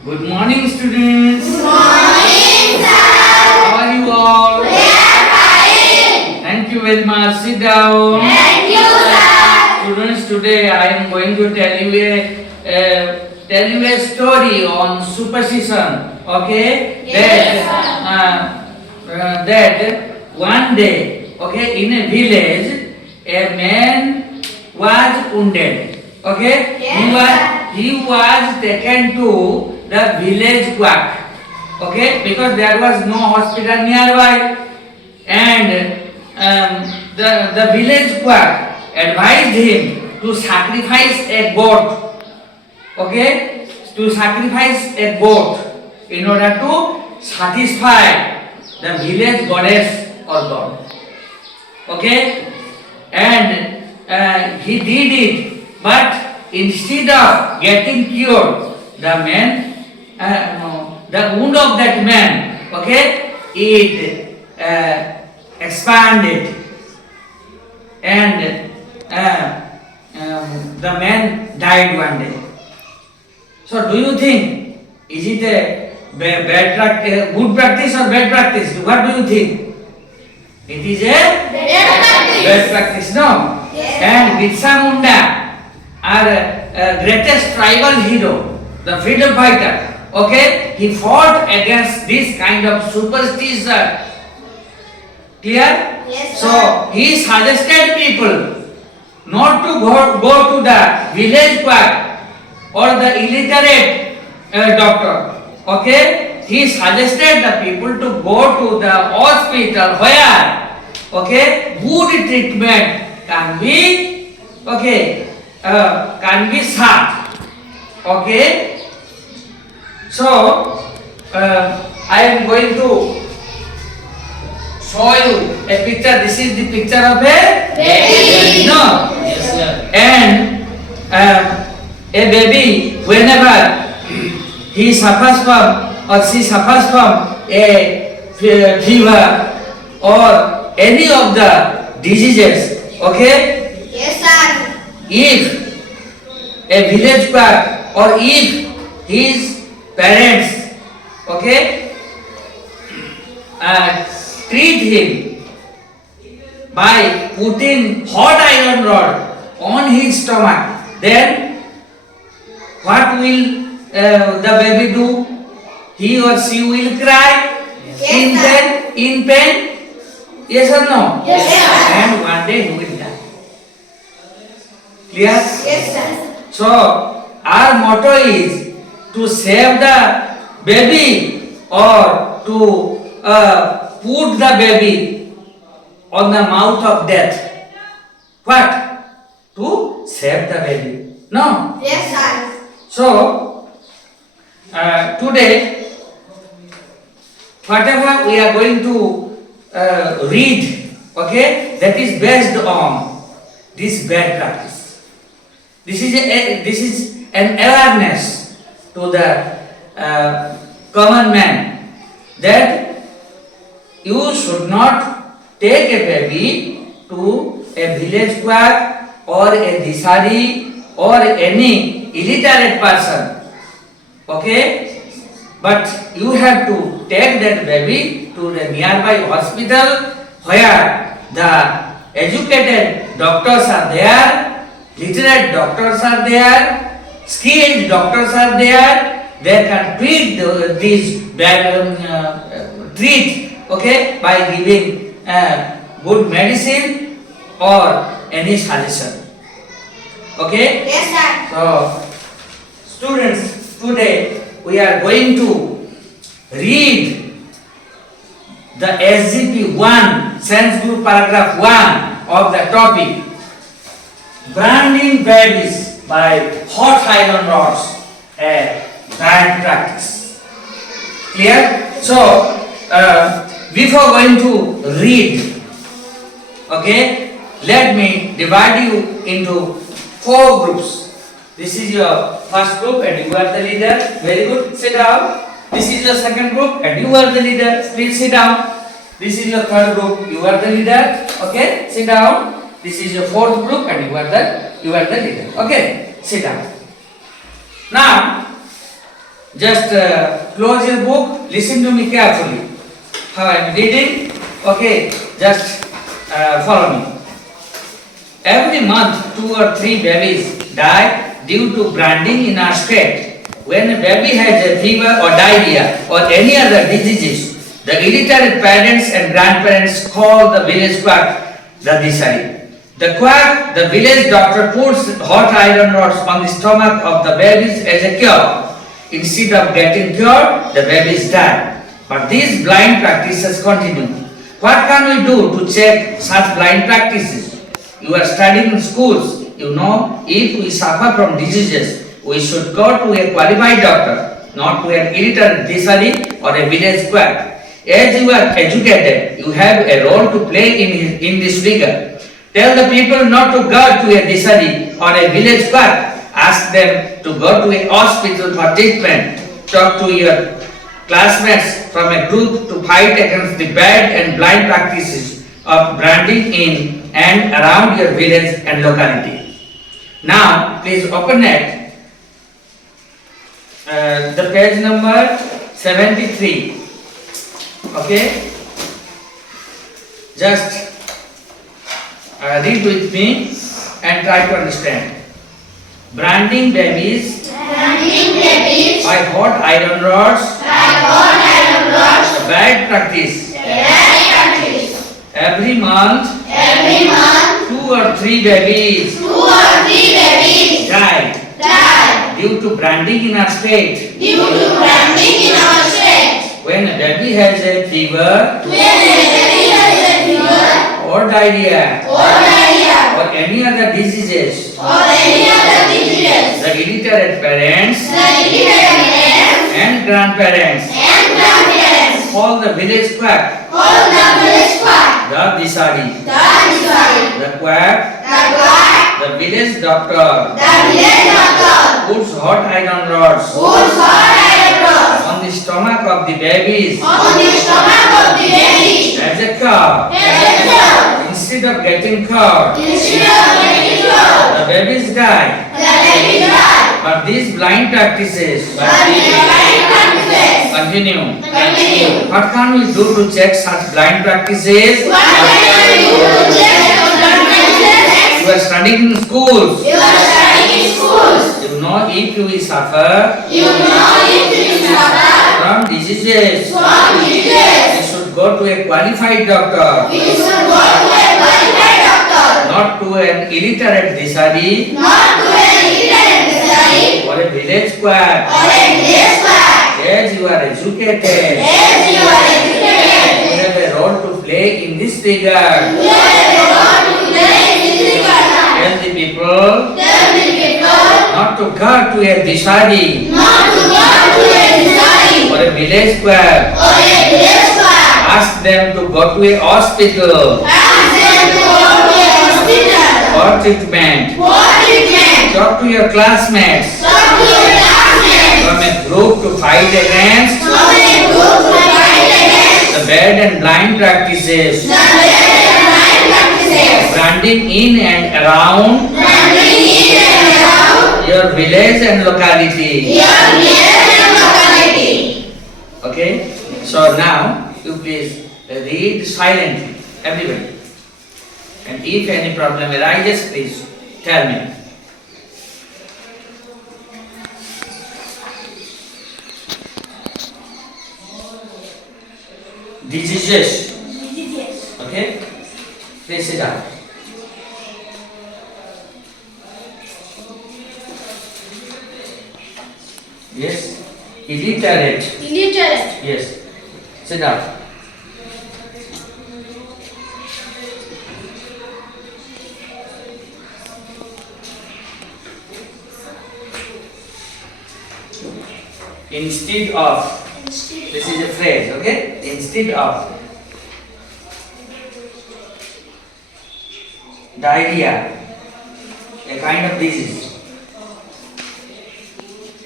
Good morning, students. Good morning, sir. How are you all? We are fine. Thank you very much. Sit down. Thank you, sir. Students, today I am going to tell you a story on superstition. Okay? Yes, That one day, okay, in a village, a man was wounded. Okay? Yes, He was taken to the village quack. Okay? Because there was no hospital nearby. And the village quack advised him to sacrifice a goat. Okay? To sacrifice a goat in order to satisfy the village goddess or god. Okay? And he did it, but instead of getting cured, the wound of that man, okay, it expanded, and the man died one day. So, do you think is it a good practice or bad practice? What do you think? It is a bad practice, no? Yes. And Birsa Munda, our greatest tribal hero, the freedom fighter, okay, he fought against this kind of superstition. Clear? Yes, So he suggested people not to go to the village quack or the illiterate doctor. Okay? He suggested the people to go to the hospital where, okay, good treatment can be, okay, can be sought. Okay? So I am going to show you a picture. This is the picture of a baby. No? Yes, sir. And a baby, whenever he suffers from or she suffers from a fever or any of the diseases, okay? Yes, sir. If a village quack or if his parents, okay, treat him by putting hot iron rod on his stomach, then what will the baby do? He or she will cry Yes, in pain. Yes or no? Yes, sir. And one day he will die. Clear? Yes, sir. So our motto is to save the baby or to put the baby on the mouth of death. What? To save the baby. No? Yes, sir. So, today, whatever we are going to read, okay, that is based on this bad practice. This is an awareness to the common man that you should not take a baby to a village quack or a disari or any illiterate person. Okay? But you have to take that baby to the nearby hospital where the educated doctors are there, literate doctors are there, skilled doctors are there. They can treat treat, okay, by giving good medicine or any suggestion. Okay? Yes, sir. So, students, today we are going to read the SGP 1, Science Group paragraph 1 of the topic Branding Babies by Hot Iron Rods, a bad practice. Clear? So, before going to read, okay, let me divide you into 4 groups. This is your first group and you are the leader. Very good. Sit down. This is your second group and you are the leader. Please sit down. This is your third group. You are the leader. Okay. Sit down. This is your fourth group and you are the leader. Okay. Sit down. Now, Just close your book, listen to me carefully. How I am reading? Okay, just follow me. Every month, 2 or 3 babies die due to branding in our state. When a baby has a fever or diarrhea or any other diseases, the illiterate parents and grandparents call the village quack the disari. The quack, the village doctor, puts hot iron rods on the stomach of the babies as a cure. Instead of getting cured, the babies die. But these blind practices continue. What can we do to check such blind practices? You are studying in schools. You know, if we suffer from diseases, we should go to a qualified doctor, not to an illiterate disari or a village quack. As you are educated, you have a role to play in this figure. Tell the people not to go to a disari or a village quack. Ask them to go to a hospital for treatment. Talk to your classmates from a group to fight against the bad and blind practices of branding in and around your village and locality. Now, please open it. The page number 73. Okay? Just read with me and try to understand. Branding babies by hot iron rods, a bad practice. Every month, 2 or 3 babies die due to branding in our state. When a baby has a fever or diarrhea or any other diseases, the illiterate parents and grandparents call the village quack the disari. The quack, the village doctor, puts hot iron rods on the stomach of the babies as a cure. Instead of getting cured, the babies die. But these blind practices continue. What can we do to check such blind practices? You are studying in schools. You know if you will suffer from diseases, you should go to a qualified doctor, not to an illiterate disari or a village quack. As you are educated, you have a role to play in this regard. Tell the people not to go to a disari or a village quack. Ask them to go to a hospital for treatment. Talk to your classmates from a group to fight against the bad and blind practices. Branding in and around your village and locality. Okay? So now you please read silently, everybody. And if any problem arises, please tell me. Diseases. Okay? Please sit down. Yes? Illiterate. Yes. Sit down. Instead of. This is a phrase, okay? Instead of diarrhea, a kind of disease.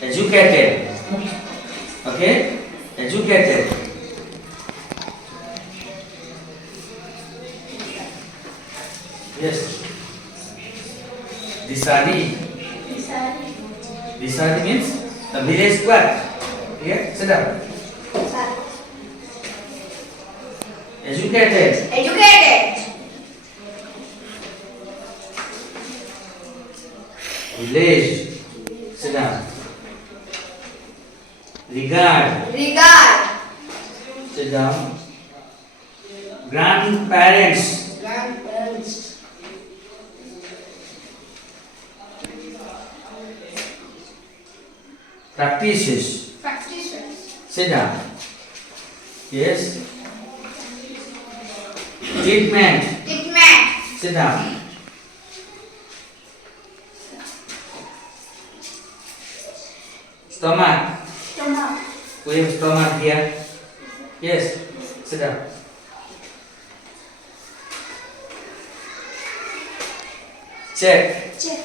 Educated, okay? Educated. Yes. Disari. Disari means the village quack. Here, sit down. Sir. Educated. Educated. Village. Sit down. Regard. Regard. Sit down. Grandparents. Grandparents. Practices. Practitioners. Sit down. Yes. Treatment. Treatment. Sit down. Stomach. Stomach. We have stomach here. Yes. Sit down. Check. Check.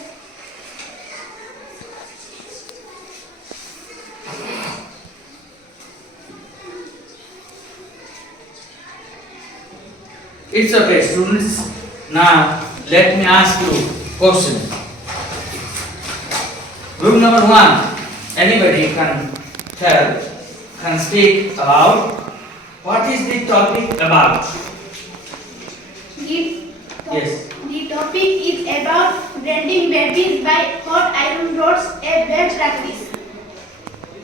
It's okay, students. Now let me ask you question. Group number 1. Anybody can tell, can speak about what is the topic about? Yes. The topic is about branding babies by hot iron rods, a bad practice.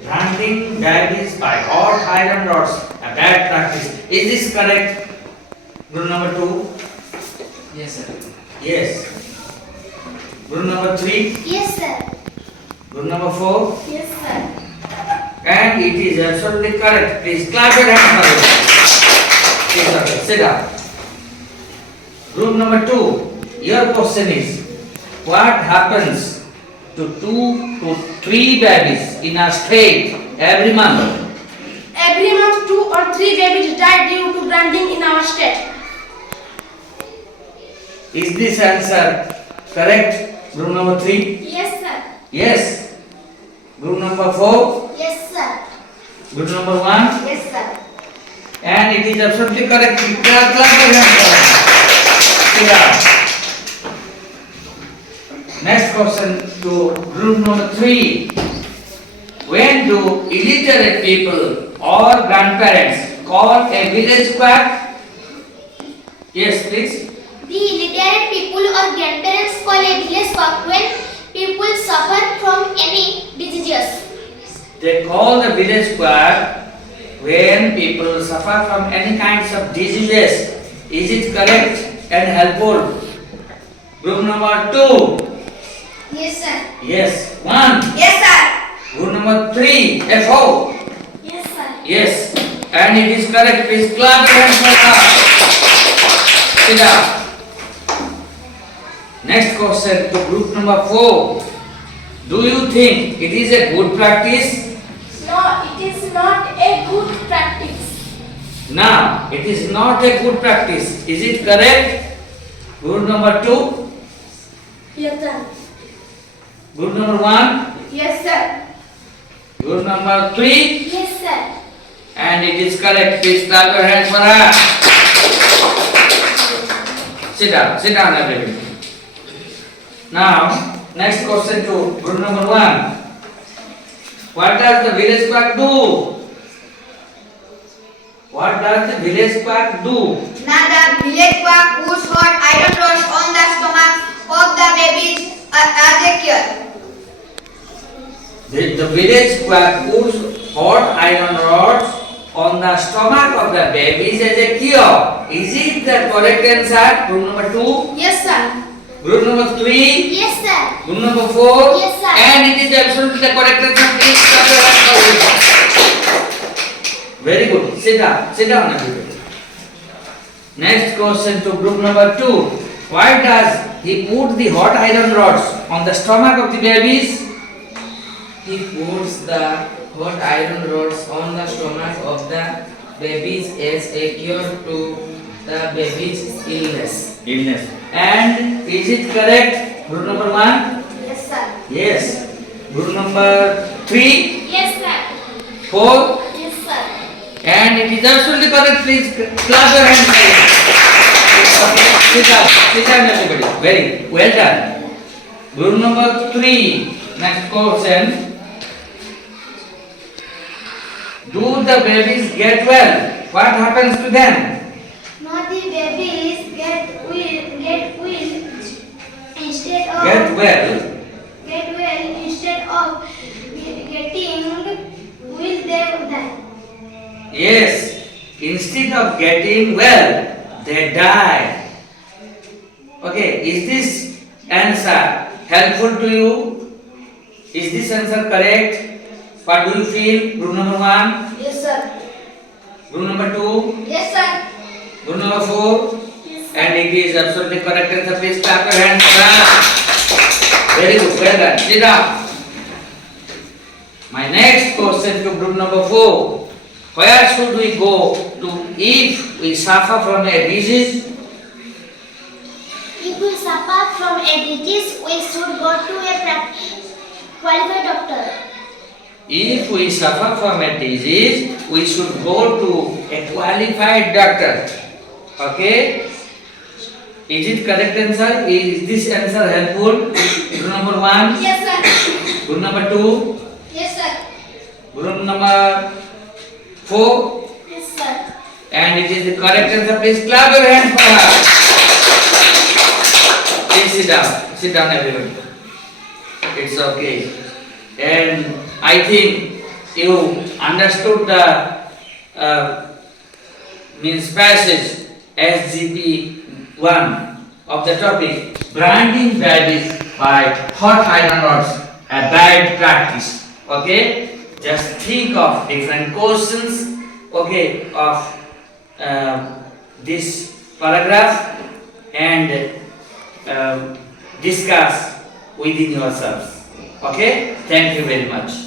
Branding babies by hot iron rods, a bad practice. Is this correct? Group number 2? Yes, sir. Yes. Group number 3? Yes, sir. Group number 4? Yes, sir. And it is absolutely correct. Please clap your hands for it. Please, okay. Sit down. Group number 2. Your question is, what happens to 2 to 3 babies in a state every month? Every month, 2 or 3 babies die due to branding in our state. Is this answer correct? Group number 3? Yes, sir. Yes. Group number 4? Yes, sir. Group number 1? Yes, sir. And it is absolutely correct. Clap your hands. Sit down. Next question to group number 3. When do illiterate people or grandparents call a village quack? Yes, please. The illiterate people or grandparents call a village quack when people suffer from any diseases. They call the village quack when people suffer from any kinds of diseases. Is it correct and helpful? Group number 2. Yes, sir. Yes. 1. Yes, sir. Group number 3. F.O. Yes, sir. Yes. And it is correct. Please clap your hands for that. Sit down. Next question to group number 4. Do you think it is a good practice? No, it is not a good practice. Now, it is not a good practice. Is it correct? Group number 2. Yes, sir. Group number 1. Yes, sir. Group number 3. Yes, sir. And it is correct. Please clap your hands for her. Sit down. Sit down, everybody. Now, next question to group number 1. What does the village quack do? What does the village quack do? Now the village quack puts hot iron rods on the stomach of the babies as a cure. The village quack puts hot iron rods on the stomach of the babies as a cure. Is it the correct answer? Group number 2. Yes, sir. Group number 3. Yes, sir. Group number 4. Yes, sir. And it is absolutely the correct answer. Please clap your hands for it. Very good. Sit down. Sit down, everybody. Next question to group number 2. Why does he put the hot iron rods on the stomach of the babies? He puts the hot iron rods on the stomach of the babies as a cure to the baby's illness. Illness. And is it correct? Group number 1? Yes, sir. Yes. Group number 3, Yes, sir. 4, Yes, sir. and it is absolutely correct. Please clap your hands. Sit down, everybody. Very well done. Group number 3. Next question. Do the babies get well? What happens to them? Not the babies get well instead of Get well. instead of getting will they die. Yes. Instead of getting well, they die. Okay. Is this answer helpful to you? Is this answer correct? What do you feel? Group number 1, Yes, sir. group number 2, Yes, sir. group number 4, and it is absolutely correct answer. Please clap your hands. Very good. Well done. Sit down. My next question to group number 4. Where should we go to if we suffer from a disease? If we suffer from a disease, we should go to a qualified doctor. If we suffer from a disease, we should go to a qualified doctor. Okay? Is it correct answer? Is this answer helpful? Group number 1, Yes, sir. group number 2, Yes, sir. group number 4, Yes, sir. and it is the correct answer. Please clap your hands for her. Please sit down. Sit down, everyone. It's okay. And I think you understood the means passage SGP 1 of the topic branding babies by hot iron rods, a bad practice. Okay, just think of different questions. Okay, of this paragraph and discuss within yourselves. Okay, thank you very much.